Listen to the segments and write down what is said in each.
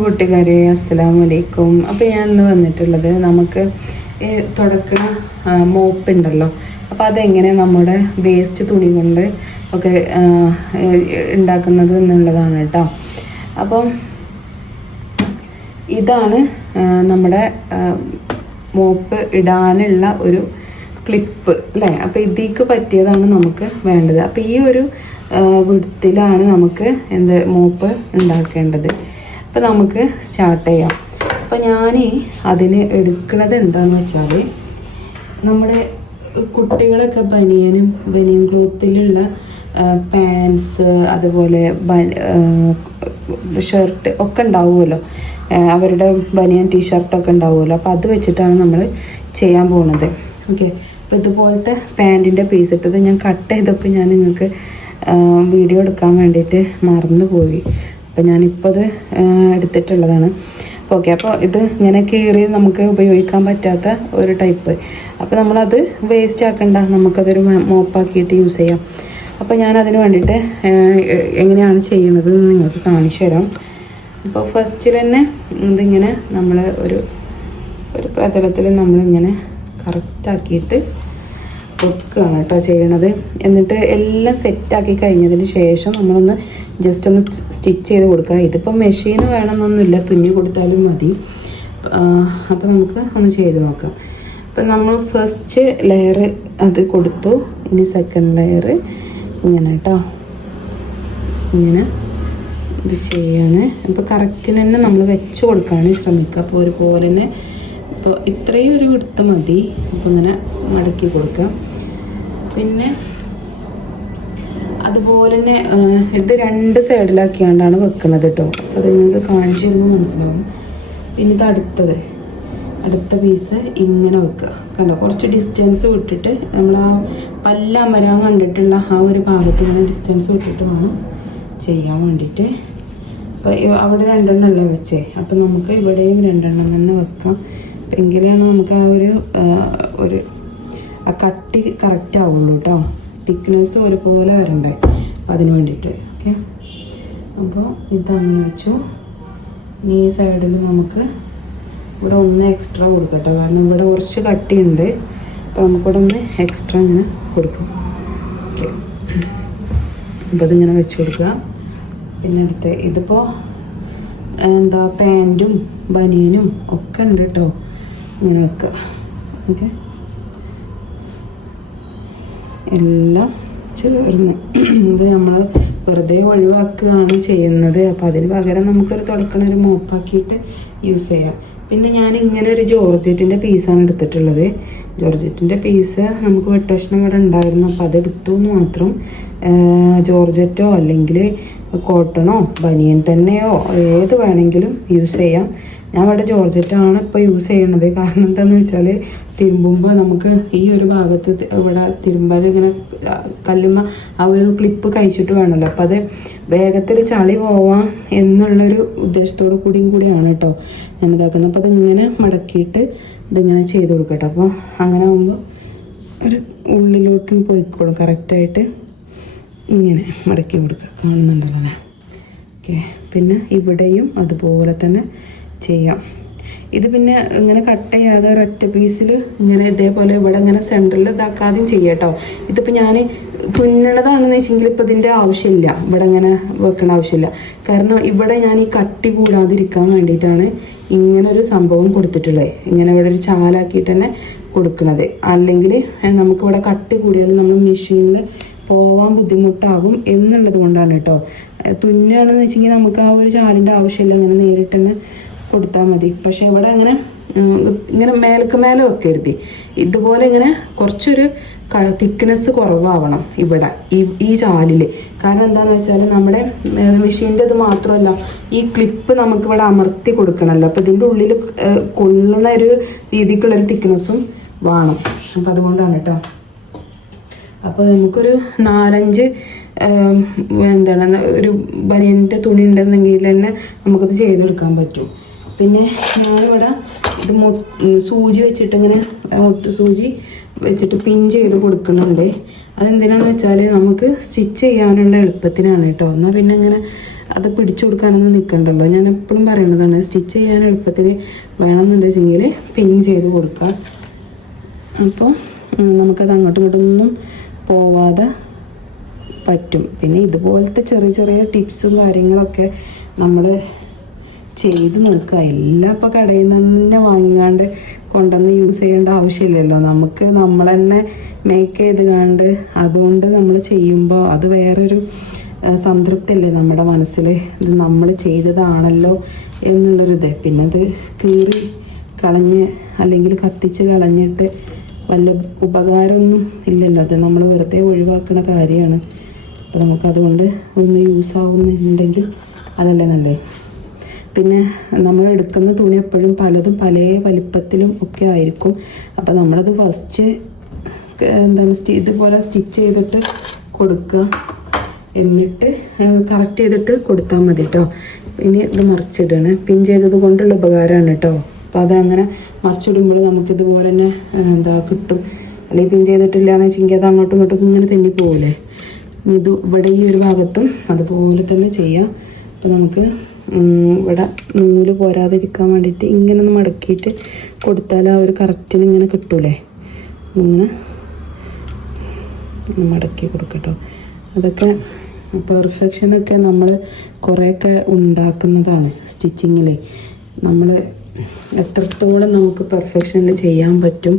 കൂട്ടുകാരെ അസ്സലാമു അലൈക്കും. അപ്പോൾ ഞാൻ ഇന്ന് വന്നിട്ടുള്ളത് നമുക്ക് തുടക്കണ മോപ്പ് ഉണ്ടല്ലോ, അപ്പോൾ അതെങ്ങനെ നമ്മുടെ വേസ്റ്റ് തുണി കൊണ്ട് ഒക്കെ ഉണ്ടാക്കുന്നത് എന്നുള്ളതാണ് കേട്ടോ. അപ്പം ഇതാണ് നമ്മുടെ മോപ്പ് ഇടാനുള്ള ഒരു ക്ലിപ്പ് അല്ലേ. അപ്പോൾ ഇതിക്ക് പറ്റിയതാണ് നമുക്ക് വേണ്ടത്. അപ്പോൾ ഈ ഒരു വിടത്തിലാണ് നമുക്ക് മോപ്പ് ഉണ്ടാക്കേണ്ടത്. അപ്പോൾ നമുക്ക് സ്റ്റാർട്ട് ചെയ്യാം. അപ്പോൾ ഞാൻ അതിന് എടുക്കുന്നത് എന്താണെന്ന് വെച്ചാൽ, നമ്മുടെ കുട്ടികളൊക്കെ ബനിയൻ ക്ലോത്തിലുള്ള പാൻസ്, അതുപോലെ ഷർട്ട് ഒക്കെ ഉണ്ടാവുമല്ലോ, അവരുടെ ബനിയൻ ടീഷർട്ടൊക്കെ ഉണ്ടാവുമല്ലോ. അപ്പോൾ അത് വെച്ചിട്ടാണ് നമ്മൾ ചെയ്യാൻ പോകുന്നത്. ഓക്കെ. അപ്പോൾ ഇതുപോലത്തെ പാൻറ്റിൻ്റെ പീസ് ഇട്ടത് ഞാൻ കട്ട് ചെയ്തപ്പോൾ ഞാൻ നിങ്ങൾക്ക് വീഡിയോ എടുക്കാൻ വേണ്ടിയിട്ട് മറന്നുപോയി. അപ്പോൾ ഞാനിപ്പോൾ അത് എടുത്തിട്ടുള്ളതാണ്. ഓക്കെ. അപ്പോൾ ഇത് ഇങ്ങനെ കീറി നമുക്ക് ഉപയോഗിക്കാൻ പറ്റാത്ത ഒരു ടൈപ്പ്. അപ്പോൾ നമ്മളത് വേസ്റ്റ് ആക്കണ്ട, നമുക്കതൊരു മോപ്പാക്കിയിട്ട് യൂസ് ചെയ്യാം. അപ്പോൾ ഞാനതിന് വേണ്ടിയിട്ട് എങ്ങനെയാണ് ചെയ്യുന്നത് എന്ന് നിങ്ങൾക്ക് കാണിച്ചു തരാം. അപ്പോൾ ഫസ്റ്റിൽ തന്നെ ഇതിങ്ങനെ നമ്മൾ ഒരു പ്രതലത്തിൽ നമ്മളിങ്ങനെ കറക്റ്റാക്കിയിട്ട് വെക്കുകയാണ് കേട്ടോ ചെയ്യണത്. എന്നിട്ട് എല്ലാം സെറ്റാക്കി കഴിഞ്ഞതിന് ശേഷം നമ്മളൊന്ന് ജസ്റ്റ് ഒന്ന് സ്റ്റിച്ച് ചെയ്ത് കൊടുക്കുക. ഇതിപ്പോൾ മെഷീൻ വേണമെന്നൊന്നുമില്ല, തുന്നി കൊടുത്താലും മതി. അപ്പോൾ നമുക്ക് ഒന്ന് ചെയ്ത് നോക്കാം. അപ്പം നമ്മൾ ഫസ്റ്റ് ലെയർ അത് കൊടുത്തു. ഇനി സെക്കൻഡ് ലെയർ ഇങ്ങനെ കേട്ടോ, ഇങ്ങനെ ഇത് ചെയ്യാണ്. അപ്പോൾ കറക്റ്റിന് തന്നെ നമ്മൾ വെച്ച് കൊടുക്കാൻ ശ്രമിക്കുക. അപ്പോൾ ഒരുപോലെ തന്നെ ഇപ്പോൾ ഇത്രയും ഒരു വിടുത്ത് മതി. അപ്പോൾ ഇങ്ങനെ മടക്കി കൊടുക്കാം. പിന്നെ അതുപോലെ തന്നെ ഇത് രണ്ട് സൈഡിലാക്കിയാണ്ടാണ് വെക്കുന്നത് കേട്ടോ. അത് നിങ്ങൾക്ക് കാണിച്ചു തരുമ്പോൾ മനസ്സിലാവും. പിന്നെ ഇത് അടുത്ത പീസ് ഇങ്ങനെ വെക്കുക. കണ്ടോ, കുറച്ച് ഡിസ്റ്റൻസ് വിട്ടിട്ട് നമ്മൾ ആ പല്ലമരാൻ കണ്ടിട്ടുള്ള ആ ഒരു ഭാഗത്ത് ഇങ്ങനെ ഡിസ്റ്റൻസ് വിട്ടിട്ട് വേണം ചെയ്യാൻ വേണ്ടിയിട്ട്. അപ്പോൾ അവിടെ രണ്ടെണ്ണമല്ലേ വെച്ചേ, അപ്പോൾ നമുക്ക് ഇവിടെയും രണ്ടെണ്ണം തന്നെ വെക്കാം. എങ്കിലാണ് നമുക്ക് ആ കട്ടി കറക്റ്റ് ആവുള്ളൂ കേട്ടോ. തിക്നെസ് ഒരുപോലെ വരണ്ടേ, അപ്പം അതിന് വേണ്ടിയിട്ട്. ഓക്കെ. അപ്പോൾ ഇതങ്ങനെ വെച്ചു. ഈ സൈഡിൽ നമുക്ക് ഇവിടെ ഒന്ന് എക്സ്ട്രാ കൊടുക്കട്ടോ, കാരണം ഇവിടെ കുറച്ച് കട്ടിയുണ്ട്. അപ്പോൾ നമുക്കിവിടെ ഒന്ന് എക്സ്ട്രാ ഇങ്ങനെ കൊടുക്കും. ഓക്കെ. അപ്പോൾ ഇതിങ്ങനെ വെച്ച് കൊടുക്കുക. പിന്നെ അടുത്ത് ഇതിപ്പോൾ പാൻറ്റും ബനിയനും ഒക്കെ ഉണ്ട് കേട്ടോ. ഇങ്ങനെ വെക്കുക. ഓക്കെ. എല്ലാം ചേർന്ന് ഇത് നമ്മൾ വെറുതെ ഒഴിവാക്കുകയാണ് ചെയ്യുന്നത്. അപ്പോൾ അതിന് പകരം നമുക്കൊരു തുടക്കണ ഒരു മോപ്പാക്കിയിട്ട് യൂസ് ചെയ്യാം. പിന്നെ ഞാൻ ഇങ്ങനെ ഒരു ജോർജറ്റിൻ്റെ പീസാണ് എടുത്തിട്ടുള്ളത്. ജോർജറ്റിൻ്റെ പീസ് നമുക്ക് വെട്ടക്ഷണം ഇവിടെ ഉണ്ടായിരുന്നു, അപ്പോൾ അതെടുത്തു എന്ന് മാത്രം. ജോർജറ്റോ അല്ലെങ്കിൽ കോട്ടണോ ബനിയൻ തന്നെയോ ഏത് വേണമെങ്കിലും യൂസ് ചെയ്യാം. ഞാൻ ഇവിടെ ജോർജറ്റാണ് ഇപ്പോൾ യൂസ് ചെയ്യണത്. കാരണം എന്താണെന്ന് വെച്ചാൽ തിരുമ്പുമ്പോൾ നമുക്ക് ഈ ഒരു ഭാഗത്ത് ഇവിടെ തിരുമ്പാൽ ഇങ്ങനെ കല്ലുമ്മ ആ ഒരു ക്ലിപ്പ് കഴിച്ചിട്ട് വേണമല്ലോ. അപ്പോൾ അത് വേഗത്തിൽ ചളി പോവാം എന്നുള്ളൊരു ഉദ്ദേശത്തോടു കൂടിയാണ് കേട്ടോ ഞാൻ ഇതാക്കുന്നത്. അപ്പോൾ അതിങ്ങനെ മടക്കിയിട്ട് ഇതിങ്ങനെ ചെയ്ത് കൊടുക്കട്ടോ. അപ്പോൾ അങ്ങനെ ആകുമ്പോൾ ഒരു ഉള്ളിലോട്ടും പോയിക്കോളും കറക്റ്റായിട്ട്. ഇങ്ങനെ മടക്കി കൊടുക്കുക, കാണുന്നുണ്ടല്ലോ അല്ലേ. ഓക്കെ. പിന്നെ ഇവിടെയും അതുപോലെ തന്നെ ചെയ്യാം. ഇത് പിന്നെ ഇങ്ങനെ കട്ട് ചെയ്യാതെ ഒരൊറ്റ പീസിൽ ഇങ്ങനെ ഇതേപോലെ ഇവിടെ ഇങ്ങനെ സെൻറ്ററിൽ ഇതാക്കാതെയും ചെയ്യാം കേട്ടോ. ഇതിപ്പോൾ ഞാൻ തുന്നണതാണെന്ന് വെച്ചെങ്കിൽ ഇപ്പോൾ ഇതിൻ്റെ ആവശ്യമില്ല, ഇവിടെ ഇങ്ങനെ വെക്കണ ആവശ്യമില്ല. കാരണം ഇവിടെ ഞാൻ ഈ കട്ടി കൂടാതിരിക്കാൻ വേണ്ടിയിട്ടാണ് ഇങ്ങനൊരു സംഭവം കൊടുത്തിട്ടുള്ളത്. ഇങ്ങനെ ഇവിടെ ഒരു ചാലാക്കിയിട്ട് തന്നെ കൊടുക്കുന്നത്. അല്ലെങ്കിൽ നമുക്കിവിടെ കട്ടി കൂടിയാൽ നമ്മൾ മെഷീനിൽ പോവാൻ ബുദ്ധിമുട്ടാകും എന്നുള്ളത് കൊണ്ടാണ് കേട്ടോ. തുന്നുകയാണെന്ന് വെച്ചെങ്കിൽ നമുക്ക് ആ ഒരു ചാലിൻ്റെ ആവശ്യമില്ല, അങ്ങനെ നേരിട്ട് തന്നെ കൊടുത്താൽ മതി. പക്ഷെ ഇവിടെ ഇങ്ങനെ മേലെ വെക്കരുത്. ഇതുപോലെ ഇങ്ങനെ കുറച്ചൊരു തിക്നെസ് കുറവാവണം ഇവിടെ ഈ ചാലിൽ. കാരണം എന്താണെന്ന് വെച്ചാൽ നമ്മുടെ മെഷീൻ്റെ ഇത് മാത്രമല്ല, ഈ ക്ലിപ്പ് നമുക്ക് ഇവിടെ അമർത്തി കൊടുക്കണമല്ലോ. അപ്പോൾ ഇതിൻ്റെ ഉള്ളിൽ കൊള്ളുന്ന ഒരു രീതിക്കുള്ളൊരു തിക്നെസ്സും വേണം. അപ്പോൾ അതുകൊണ്ടാണ് കേട്ടോ. അപ്പോൾ നമുക്കൊരു 4-5 ഒരു ബനിയൻ്റെ തുണി ഉണ്ടെന്നെങ്കിൽ തന്നെ നമുക്കത് ചെയ്തെടുക്കാൻ പറ്റും. പിന്നെ ഞാനിവിടെ ഇത് സൂചി വെച്ചിട്ട് ഇങ്ങനെ ഒട്ട് സൂചി വെച്ചിട്ട് പിൻ ചെയ്ത് കൊടുക്കുന്നുണ്ട്. അതെന്തിനാന്ന് വെച്ചാൽ നമുക്ക് സ്റ്റിച്ച് ചെയ്യാനുള്ള എളുപ്പത്തിനാണ് കേട്ടോ. എന്നാൽ പിന്നെ അങ്ങനെ അത് പിടിച്ചു കൊടുക്കാനൊന്നും നിൽക്കണ്ടല്ലോ. ഞാൻ എപ്പോഴും പറയുന്നതാണ്, സ്റ്റിച്ച് ചെയ്യാൻ എളുപ്പത്തിന് വേണമെന്നുണ്ടെങ്കിൽ പിൻ ചെയ്ത് കൊടുക്കാം. അപ്പോൾ നമുക്കത് അങ്ങോട്ടും ഇങ്ങോട്ടൊന്നും പോവാതെ പറ്റും. പിന്നെ ഇതുപോലത്തെ ചെറിയ ചെറിയ ടിപ്സും കാര്യങ്ങളൊക്കെ നമ്മൾ ചെയ്ത് നോക്കുക. എല്ലാം ഇപ്പോൾ കടയിൽ നിന്ന് തന്നെ വാങ്ങിക്കാണ്ട് കൊണ്ടുവന്ന് യൂസ് ചെയ്യേണ്ട ആവശ്യമില്ലല്ലോ. നമുക്ക് നമ്മൾ തന്നെ മേക്ക് ചെയ്ത് കണ്ട് അതുകൊണ്ട് നമ്മൾ ചെയ്യുമ്പോൾ അത് വേറൊരു സംതൃപ്തിയല്ലേ നമ്മുടെ മനസ്സിൽ. ഇത് നമ്മൾ ചെയ്തതാണല്ലോ എന്നുള്ളൊരിത്. പിന്നെ അത് കീറി കളഞ്ഞ് അല്ലെങ്കിൽ കത്തിച്ച് കളഞ്ഞിട്ട് വല്ല ഉപകാരമൊന്നും ഇല്ലല്ലോ. അത് നമ്മൾ വെറുതെ ഒഴിവാക്കുന്ന കാര്യമാണ്. അപ്പോൾ നമുക്കതുകൊണ്ട് ഒന്ന് യൂസ് ആവുന്നുണ്ടെങ്കിൽ അതല്ലേ നല്ലത്. പിന്നെ നമ്മൾ എടുക്കുന്ന തുണി എപ്പോഴും പലതും പല വലിപ്പത്തിലും ഒക്കെ ആയിരിക്കും. അപ്പോൾ നമ്മളത് ഫസ്റ്റ് ഇതുപോലെ സ്റ്റിച്ച് ചെയ്തിട്ട് കൊടുക്കുക, എന്നിട്ട് കറക്റ്റ് ചെയ്തിട്ട് കൊടുത്താൽ മതി കേട്ടോ. ഇനി ഇത് മറിച്ചിടണേ. പിൻ ചെയ്തത് കൊണ്ടുള്ള ഉപകാരമാണ് കേട്ടോ. അപ്പോൾ അതങ്ങനെ മറിച്ചിടുമ്പോൾ നമുക്കിതുപോലെ തന്നെ കിട്ടും. അല്ലെങ്കിൽ പിൻ ചെയ്തിട്ടില്ല എന്ന് വെച്ചെങ്കിൽ അത് അങ്ങോട്ടും ഇങ്ങോട്ടും ഇങ്ങനെ തെന്നിപ്പോവില്ലേ. ഇത് ഇവിടെ ഈ ഒരു ഭാഗത്തും അതുപോലെ തന്നെ ചെയ്യാം. അപ്പോൾ നമുക്ക് ഇവിടെ നൂല് പോരാതിരിക്കാൻ വേണ്ടിയിട്ട് ഇങ്ങനെ ഒന്ന് മടക്കിയിട്ട് കൊടുത്താൽ ആ ഒരു കറക്റ്റിന് ഇങ്ങനെ കിട്ടൂലേ. ഇങ്ങനെ മടക്കി കൊടുക്കട്ടോ. അതൊക്കെ പെർഫെക്ഷനൊക്കെ നമ്മൾ കുറേയൊക്കെ ഉണ്ടാക്കുന്നതാണ് സ്റ്റിച്ചിങ്ങിൽ. നമ്മൾ എത്രത്തോളം നമുക്ക് പെർഫെക്ഷനിൽ ചെയ്യാൻ പറ്റും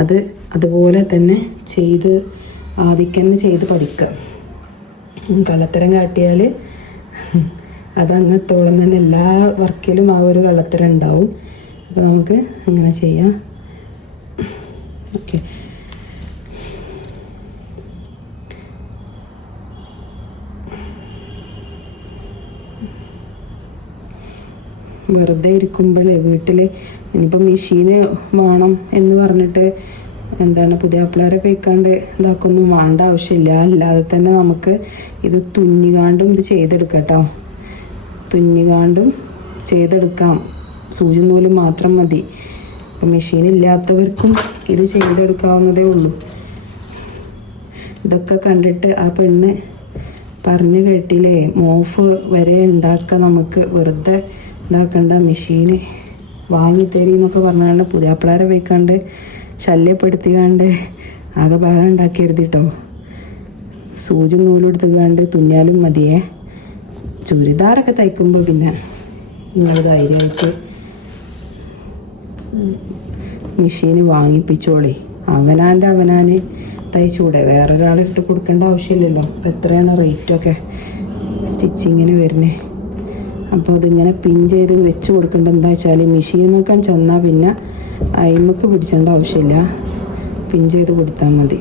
അത് അതുപോലെ തന്നെ ആദ്യം തന്നെ ചെയ്ത് പഠിക്കുക. കള്ളത്തരം കാട്ടിയാൽ അതങ്ങത്തോളം തന്നെ എല്ലാ വർക്കിലും ആ ഒരു കള്ളത്തരം ഉണ്ടാവും. അപ്പോൾ നമുക്ക് അങ്ങനെ ചെയ്യാം. ഓക്കെ, വെറുതെ ഇരിക്കുമ്പോഴേ വീട്ടിൽ ഇനിയിപ്പോൾ മെഷീന് വേണം എന്ന് പറഞ്ഞിട്ട് പുതിയ പിള്ളേരെ പേക്കാണ്ട് ഇതാക്കൊന്നും വേണ്ട ആവശ്യമില്ല. അല്ലാതെ തന്നെ നമുക്ക് ഇത് തുന്നികാണ്ടും ഇത് ചെയ്തെടുക്കാം കേട്ടോ. തുന്നികാണ്ടും ചെയ്തെടുക്കാം. സൂചി നൂല് മാത്രം മതി. അപ്പം മെഷീൻ ഇല്ലാത്തവർക്കും ഇത് ചെയ്തെടുക്കാവുന്നതേ ഉള്ളൂ. ഇതൊക്കെ കണ്ടിട്ട് ആ പെണ്ണ് പറഞ്ഞു കേട്ടില്ലേ, മോഫ് വരെ ഉണ്ടാക്കാൻ നമുക്ക് വെറുതെ ഇതാക്കണ്ട, മെഷീന് വാങ്ങിത്തരി എന്നൊക്കെ പറഞ്ഞാണ്ട് പുതിയ പിള്ളേരെ വെക്കാണ്ട് ശല്യപ്പെടുത്തിക്കാണ്ട് ആകെ ബഹളം ഉണ്ടാക്കിയരുത് കേട്ടോ. സൂചി നൂലെടുത്തുകാണ്ട് തുന്നിയാലും മതിയേ. ചുരിദാറൊക്കെ തയ്ക്കുമ്പോൾ പിന്നെ നിങ്ങൾ ധൈര്യമായിട്ട് മെഷീന് വാങ്ങിപ്പിച്ചോളി. അവനാന് തയ്ച്ചൂടെ, വേറൊരാളെടുത്ത് കൊടുക്കേണ്ട ആവശ്യമില്ലല്ലോ. അപ്പോൾ എത്രയാണ് റേറ്റൊക്കെ സ്റ്റിച്ചിങ്ങിന് വരുന്നത്. അപ്പോൾ അതിങ്ങനെ പിൻ ചെയ്ത് വെച്ച് കൊടുക്കേണ്ടത് എന്താ വെച്ചാൽ മെഷീൻ വെക്കാൻ ചെന്നാൽ പിന്നെ അയിമക്ക് പിടിച്ചേണ്ട ആവശ്യമില്ല. പിൻ ചെയ്ത് കൊടുത്താൽ മതി.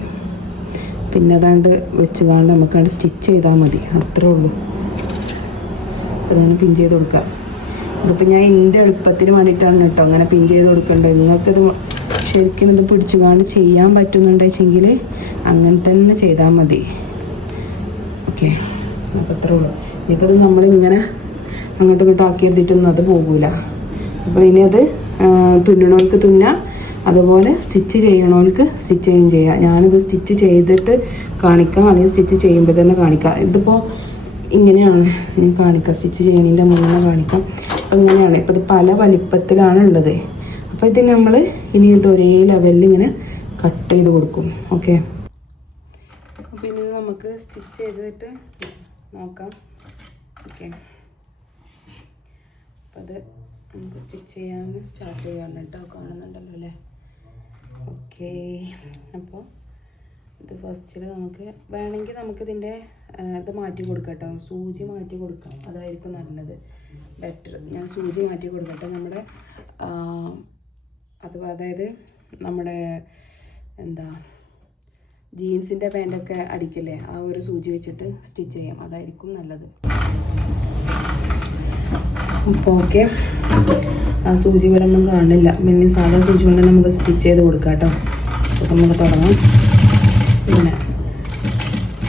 പിന്നെ അതാണ്ട് വെച്ചുകാണ്ട് നമുക്കത് സ്റ്റിച്ച് ചെയ്താൽ മതി, അത്രേ ഉള്ളൂ. അപ്പോൾ അതിന് പിൻ ചെയ്ത് കൊടുക്കാം. ഇതിപ്പോൾ ഞാൻ എൻ്റെ എളുപ്പത്തിന് വേണ്ടിയിട്ടാണ് കേട്ടോ അങ്ങനെ പിൻ ചെയ്ത് കൊടുക്കേണ്ടത്. നിങ്ങൾക്കിത് ശരിക്കും ഇത് പിടിച്ചുകാണ്ട് ചെയ്യാൻ പറ്റുന്നുണ്ടെങ്കിൽ അങ്ങനെ തന്നെ ചെയ്താൽ മതി. ഓക്കെ, അപ്പോൾ അത്രേ ഉള്ളൂ. ഇനിയിപ്പോൾ ഇത് നമ്മളിങ്ങനെ അങ്ങോട്ടും ഇങ്ങോട്ടും ആക്കി എടുത്തിട്ടൊന്നും അത് പോകില്ല. അപ്പോൾ ഇനി അത് തുന്നണവർക്ക് തുന്നാം, അതുപോലെ സ്റ്റിച്ച് ചെയ്യണവർക്ക് സ്റ്റിച്ച് ചെയ്യുകയും ചെയ്യാം. ഞാനിത് സ്റ്റിച്ച് ചെയ്തിട്ട് കാണിക്കാം, അല്ലെങ്കിൽ സ്റ്റിച്ച് ചെയ്യുമ്പോൾ തന്നെ കാണിക്കാം. ഇതിപ്പോൾ ഇങ്ങനെയാണ് ഞാൻ കാണിക്കാം, സ്റ്റിച്ച് ചെയ്യണതിൻ്റെ മുന്നേ കാണിക്കാം. അപ്പോൾ ഇങ്ങനെയാണ്. ഇപ്പോൾ ഇത് പല വലിപ്പത്തിലാണ് ഉള്ളത്. അപ്പോൾ ഇത് നമ്മൾ ഇനി ഇത് ഒരേ ലെവലിൽ ഇങ്ങനെ കട്ട് ചെയ്ത് കൊടുക്കും. ഓക്കെ, അപ്പോൾ ഇനി നമുക്ക് സ്റ്റിച്ച് ചെയ്തിട്ട് നോക്കാം. ഓക്കെ, അപ്പോൾ അത് നമുക്ക് സ്റ്റിച്ച് ചെയ്യാൻ സ്റ്റാർട്ട് ചെയ്യാൻ കേട്ടോ. കാണുന്നുണ്ടല്ലോ അല്ലേ? ഓക്കെ, അപ്പോൾ ഇത് ഫസ്റ്റിൽ നമുക്ക് വേണമെങ്കിൽ നമുക്കിതിൻ്റെ ഇത് മാറ്റി കൊടുക്കാം കേട്ടോ. സൂചി മാറ്റി കൊടുക്കാം, അതായിരിക്കും നല്ലത്, ബെറ്റർ. ഞാൻ സൂചി മാറ്റി കൊടുക്കട്ടെ. നമ്മുടെ അതായത് നമ്മുടെ ജീൻസിൻ്റെ പാൻറ്റൊക്കെ അടിക്കില്ലേ, ആ ഒരു സൂചി വെച്ചിട്ട് സ്റ്റിച്ച് ചെയ്യാം, അതായിരിക്കും നല്ലത്. അപ്പോൾ ഓക്കെ, ആ സൂചി ഇവിടെ ഒന്നും കാണില്ല. പിന്നെ സാധാ സൂചി കൊണ്ട് നമുക്ക് സ്റ്റിച്ച് ചെയ്ത് കൊടുക്കാം കേട്ടോ. അപ്പോൾ നമുക്ക് തുടങ്ങാം. പിന്നെ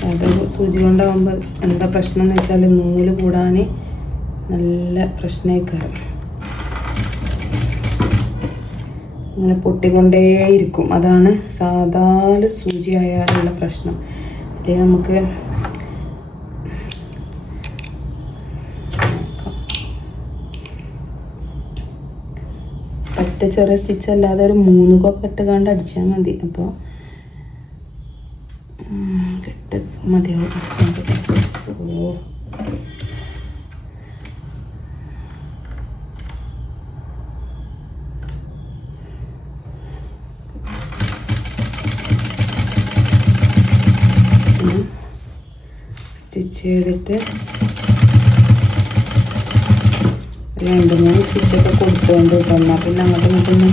സാധാ സൂചി കൊണ്ടാകുമ്പോൾ എന്താ പ്രശ്നം എന്ന് വെച്ചാൽ നൂല് കൂടാൻ നല്ല പ്രശ്നമായിക്കാരം. ഇങ്ങനെ പൊട്ടിക്കൊണ്ടേയിരിക്കും. അതാണ് സാധാരണ സൂചി ആയാലുള്ള പ്രശ്നം. അല്ലെങ്കിൽ നമുക്ക് ഒറ്റ ചെറിയ സ്റ്റിച്ച് അല്ലാതെ ഒരു 3 കൊക്കെ ഇട്ട് കണ്ട് അടിച്ചാൽ മതി. അപ്പോൾ കെട്ട് മതിയാവും. ഓ സ്റ്റിച്ച് ചെയ്തിട്ട് 2-3 സ്റ്റിച്ചൊക്കെ കൊടുത്തുകൊണ്ട് തന്നാൽ പിന്നെ അങ്ങോട്ടും ഇങ്ങോട്ടൊന്നും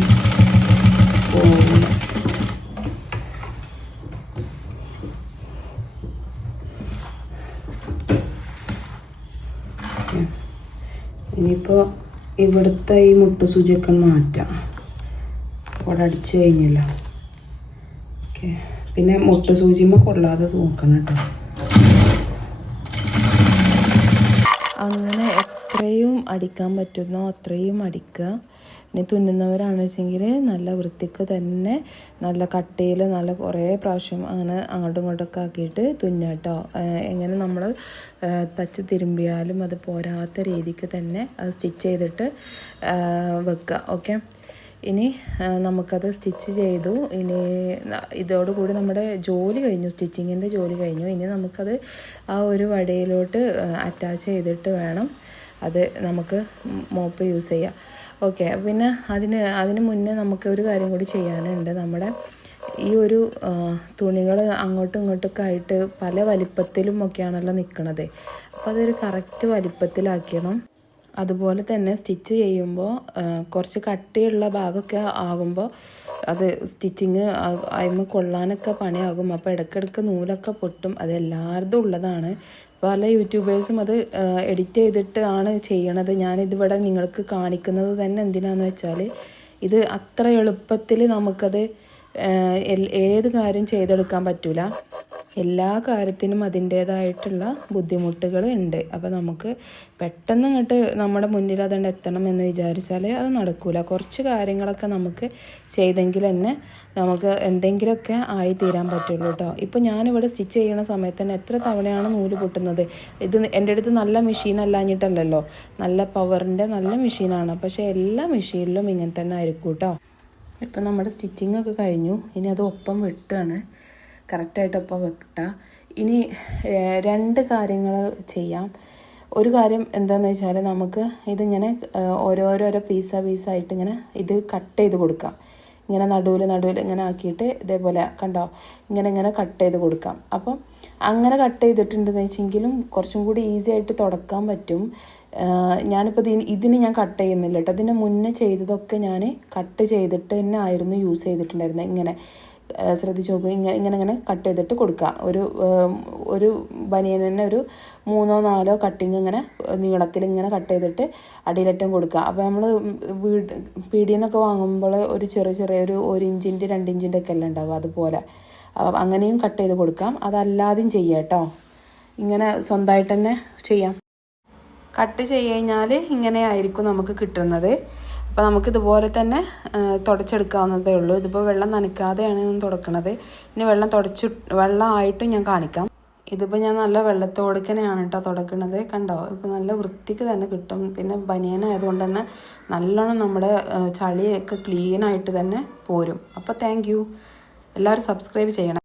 പോകില്ല. ഇനിയിപ്പോൾ ഇവിടുത്തെ ഈ മുട്ട് സൂചിയൊക്കെ മാറ്റാം. അവിടെ അടിച്ചു കഴിഞ്ഞല്ലോ. ഓക്കെ, പിന്നെ മുട്ട് സൂചിമ്മ കൊള്ളാതെ നോക്കണം കേട്ടോ. അങ്ങനെ എത്രയും അടിക്കാൻ പറ്റുന്നോ അത്രയും അടിക്കുക. ഇനി തുന്നുന്നവരാണെന്ന് വെച്ചെങ്കിൽ നല്ല വൃത്തിക്ക് തന്നെ നല്ല കട്ടിയിൽ നല്ല കുറേ പ്രാവശ്യം അങ്ങനെ അങ്ങോട്ടും ഇങ്ങോട്ടൊക്കെ ആക്കിയിട്ട് തുന്നുക കേട്ടോ. എങ്ങനെ നമ്മൾ തച്ച് തിരുമ്പിയാലും അത് പോരാത്ത രീതിക്ക് തന്നെ അത് സ്റ്റിച്ച് ചെയ്തിട്ട് വെക്കുക. ഓക്കെ, ഇനി നമുക്കത് സ്റ്റിച്ച് ചെയ്തു. ഇനി ഇതോടുകൂടി നമ്മുടെ ജോലി കഴിഞ്ഞു, സ്റ്റിച്ചിങ്ങിൻ്റെ ജോലി കഴിഞ്ഞു. ഇനി നമുക്കത് ആ ഒരു വടയിലോട്ട് അറ്റാച്ച് ചെയ്തിട്ട് വേണം അത് നമുക്ക് മോപ്പ് യൂസ് ചെയ്യാം. ഓക്കെ, പിന്നെ അതിന് മുന്നേ നമുക്ക് ഒരു കാര്യം കൂടി ചെയ്യാനുണ്ട്. നമ്മുടെ ഈ ഒരു തുണികൾ അങ്ങോട്ടും ഇങ്ങോട്ടൊക്കെ ആയിട്ട് പല വലിപ്പത്തിലും ഒക്കെയാണല്ലോ നിൽക്കണത്. അപ്പോൾ അതൊരു കറക്റ്റ് വലിപ്പത്തിലാക്കണം. അതുപോലെ തന്നെ സ്റ്റിച്ച് ചെയ്യുമ്പോൾ കുറച്ച് കട്ടിയുള്ള ഭാഗമൊക്കെ ആകുമ്പോൾ അത് സ്റ്റിച്ചിങ് അതിന്മേൽ കൊള്ളാനൊക്കെ പണിയാകും. അപ്പോൾ ഇടയ്ക്കിടയ്ക്ക് നൂലൊക്കെ പൊട്ടും. അത് എല്ലാവരുടെയും ഉള്ളതാണ്. പല യൂട്യൂബേഴ്സും അത് എഡിറ്റ് ചെയ്തിട്ട് ആണ് ചെയ്യണത്. ഞാനിതിവിടെ നിങ്ങൾക്ക് കാണിക്കുന്നത് തന്നെ എന്തിനാന്ന് വെച്ചാൽ ഇത് അത്ര എളുപ്പത്തിൽ നമുക്കത് ഏത് കാര്യം ചെയ്തെടുക്കാൻ പറ്റില്ല. എല്ലാ കാര്യത്തിനും അതിൻ്റേതായിട്ടുള്ള ബുദ്ധിമുട്ടുകൾ ഉണ്ട്. അപ്പോൾ നമുക്ക് പെട്ടെന്ന് ഇങ്ങോട്ട് നമ്മുടെ മുന്നിൽ അതുകൊണ്ട് എത്തണം എന്ന് വിചാരിച്ചാൽ അത് നടക്കില്ല. കുറച്ച് കാര്യങ്ങളൊക്കെ നമുക്ക് ചെയ്തെങ്കിൽ തന്നെ നമുക്ക് എന്തെങ്കിലുമൊക്കെ ആയി തീരാൻ പറ്റുള്ളൂ കേട്ടോ. ഇപ്പോൾ ഞാനിവിടെ സ്റ്റിച്ച് ചെയ്യണ സമയത്ത് തന്നെ എത്ര തവണയാണ് നൂല് പൊട്ടുന്നത്. ഇത് എൻ്റെ അടുത്ത് നല്ല മെഷീൻ അല്ലാഞ്ഞിട്ടല്ലല്ലോ, നല്ല പവറിൻ്റെ നല്ല മെഷീനാണ്. പക്ഷേ എല്ലാ മെഷീനിലും ഇങ്ങനെ തന്നെ ആയിരിക്കും കേട്ടോ. ഇപ്പം നമ്മുടെ സ്റ്റിച്ചിങ് ഒക്കെ കഴിഞ്ഞു. ഇനി അത് ഒപ്പം വെട്ടുകയാണ്, കറക്റ്റായിട്ട് ഒപ്പം വെട്ടുക. ഇനി 2 കാര്യങ്ങൾ ചെയ്യാം. ഒരു കാര്യം എന്താണെന്ന് വെച്ചാൽ നമുക്ക് ഇതിങ്ങനെ ഓരോരോരോ പീസായിട്ട് ഇങ്ങനെ ഇത് കട്ട് ചെയ്ത് കൊടുക്കാം. ഇങ്ങനെ നടുവിൽ ഇങ്ങനെ ആക്കിയിട്ട് ഇതേപോലെ കണ്ടോ ഇങ്ങനെ കട്ട് ചെയ്ത് കൊടുക്കാം. അപ്പം അങ്ങനെ കട്ട് ചെയ്തിട്ടുണ്ടെന്ന് വെച്ചെങ്കിലും കുറച്ചും കൂടി ഈസി ആയിട്ട് തുടക്കാൻ പറ്റും. ഞാനിപ്പോൾ ഇതിന് ഞാൻ കട്ട് ചെയ്യുന്നില്ല കേട്ടോ. ഇതിന് മുന്നേ ചെയ്തതൊക്കെ ഞാൻ കട്ട് ചെയ്തിട്ട് തന്നെ ആയിരുന്നു യൂസ് ചെയ്തിട്ടുണ്ടായിരുന്നത്. ഇങ്ങനെ ശ്രദ്ധിച്ച് നോക്കുക, ഇങ്ങനെ കട്ട് ചെയ്തിട്ട് കൊടുക്കുക. ഒരു ബനിയന് തന്നെ ഒരു 3-4 കട്ടിങ് ഇങ്ങനെ നീളത്തിൽ ഇങ്ങനെ കട്ട് ചെയ്തിട്ട് അടിയിലറ്റം കൊടുക്കുക. അപ്പോൾ നമ്മൾ പീടിയിൽ നിന്നൊക്കെ വാങ്ങുമ്പോൾ ഒരു ചെറിയ ഒരു 1 ഇഞ്ചിൻ്റെ 2 ഇഞ്ചിൻ്റെ ഒക്കെ എല്ലാം ഉണ്ടാവും. അതുപോലെ അങ്ങനെയും കട്ട് ചെയ്ത് കൊടുക്കാം. അതല്ലാതെയും ചെയ്യാം കേട്ടോ. ഇങ്ങനെ സ്വന്തമായിട്ട് തന്നെ ചെയ്യാം. കട്ട് ചെയ്ത് കഴിഞ്ഞാൽ ഇങ്ങനെ ആയിരിക്കും നമുക്ക് കിട്ടുന്നത്. അപ്പോൾ നമുക്കിതുപോലെ തന്നെ തുടച്ചെടുക്കാവുന്നതേ ഉള്ളൂ. ഇതിപ്പോൾ വെള്ളം നനയ്ക്കാതെയാണ് ഞാൻ തുടക്കണത്. ഇനി വെള്ളമായിട്ട് ഞാൻ കാണിക്കാം. ഇതിപ്പോൾ ഞാൻ നല്ല വെള്ളത്തോടുക്കനെയാണ് കേട്ടോ തുടക്കണത്. കണ്ടോ, ഇപ്പോൾ നല്ല വൃത്തിക്ക് തന്നെ കിട്ടും. പിന്നെ ബനിയനായതുകൊണ്ട് തന്നെ നല്ലോണം നമ്മുടെ ചളിയൊക്കെ ക്ലീനായിട്ട് തന്നെ പോരും. അപ്പോൾ താങ്ക് യു. എല്ലാവരും സബ്സ്ക്രൈബ് ചെയ്യണം.